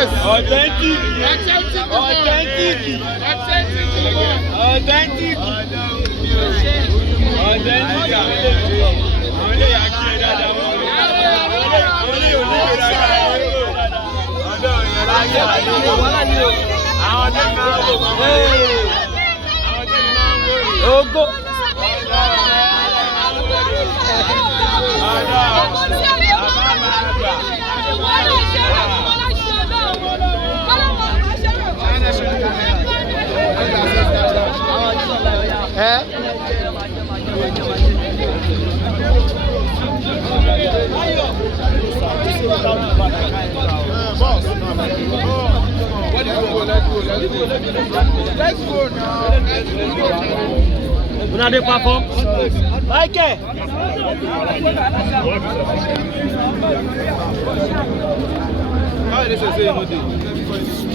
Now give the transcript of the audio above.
Yes. Authentic. Ogo. Let's go now. Una de perform. Michael. How is this?